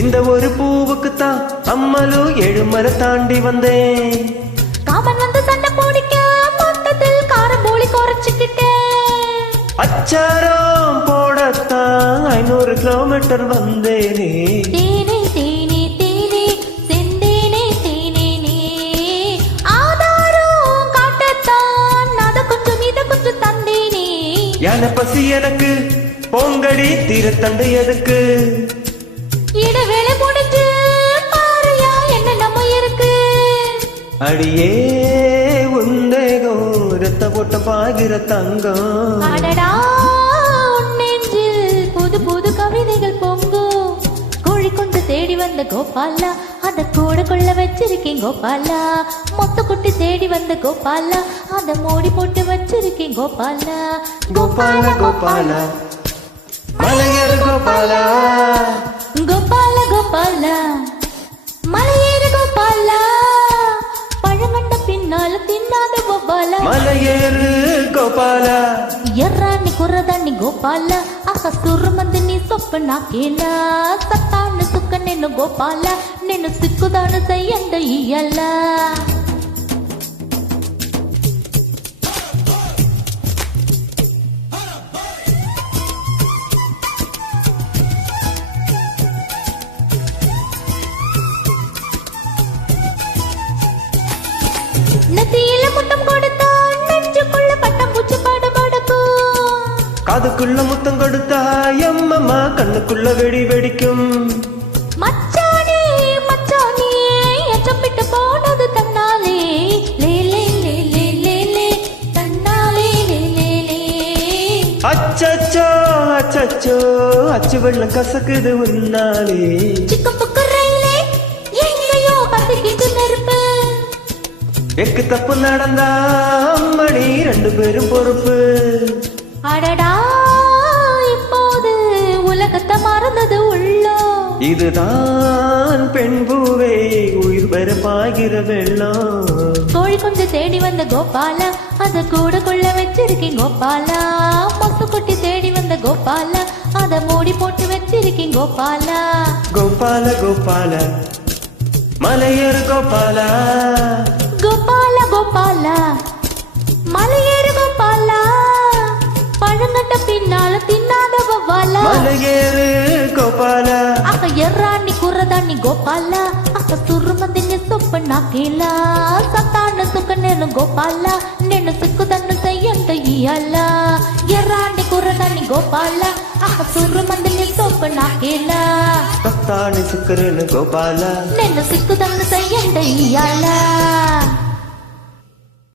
இந்த ஒரு பூவுக்குத்தான் அம்மலு ஏழுமலை தாண்டி வந்தேன். காமன் வந்து சண்டை போடிக்க மொத்தத்தில் காரம்பூலி குறைச்சுக்கிட்டேன். அச்சாரம் போடத்தான் 500 கிலோமீட்டர் வந்தேனே. தேனே தேனே தேனே செந்தேனே தேனே நீ ஆதாரம் காட்டத்தான் அத கொஞ்சம் இத கொஞ்சம் தந்தேனே. யானை பசி எனக்கு பொங்கடி தீரத்தண்டு எதுக்கு? இடவேளை முடிஞ்சு பாறையா என்ன நம்ம இருக்கு. அடியே உந்தேகம் ரத்த போட்ட பாகிற தங்கம். அடடா நெஞ்சில் புது புது கவிதைகள் பொங்கும். கோழி கொண்டு தேடி வந்த கோபாலா அத கூட கொள்ள வச்சிருக்கேன் கோபாலா. மொத்த குட்டி தேடி வந்த கோபாலா அத மூடி போட்டு வச்சிருக்கேன் கோபாலா. கோபால கோபால மலையர் கோபாலா. கோபால கோபால மலையேறு கோபாலா. பழங்கண்ட பின்னால தின்னாத கோபாலா. மலையேறு கோபாலா. ఎర్రాన్ని కుర్రదాన్ని గోపాల అక్క సుర్రమంది నీ సొప్పు నాకేలా. సత్తాన్ని సుక్క నేను గోపాల నేను సిక్కుదాను సయ్యండ ఇయ్యల్ల. நெத்தியில முத்தம் கொடுத்தா நெஞ்சுக்குள்ள பட்டம் பூச்சி படபடக்கும். காதுக்குள்ள முத்தம் கொடுத்தா எம்மம்மா கண்ணுக்குள்ள வெடி வெடிக்கும். மச்சானே மச்சானே எச்சப்பிட்டு போனது தன்னாலே லே லே லே லே லே லே தன்னாலே லே லே லே. அச்சச்சோ அச்சச்சோ அச்சு வெள்ளம் கசக்குது உன்னாலே. சிக்கு புக்கு ரயிலே எங்கேயோ பத்திக்கிட்டு நெருப்பு. எக்கு தப்பு நடந்தா அம்மணி 2 பேரும் பொறுப்பு. அடடா இப்போது உலகத்தை மறந்தது உள்ளோ. இதுதான் பெண் பூவே உயிர் பெற பாய்கிற வெள்ளம். கோழி கொஞ்சம் தேடி வந்த கோபாலா அத கூட கொள்ள வச்சிருக்கேன் கோபாலா. மொசு குட்டி தேடி வந்த கோபாலா அத மூடி போட்டு வச்சிருக்கேன் கோபாலா. கோபால கோபால மலையர் கோபாலா. கோபால கோபால மலையேறு கோபாலா. பழங்கட்ட பின்னால தின்னாத வவ்வாலா. மலையேறு கோபாலா. అక్క ఎర్రాన్ని కుర్రదాన్ని గోపాల అక్క సుర్రుమందిని సొప్ప నాకేలా. సత్తాన్ని సుక్క నేను గోపాల నేను సిక్కుదన్ను సయ్యంట ఇయ్యాల. ఎర్రాన్ని కుర్రదాన్ని గోపాల అక్క సుర్రుమందిని సొప్ప నాకేలా. సత్తాన్ని సుక్కరేను గోపాల నేను సిక్కుదన్ను సయ్యంట ఇయ్యాల.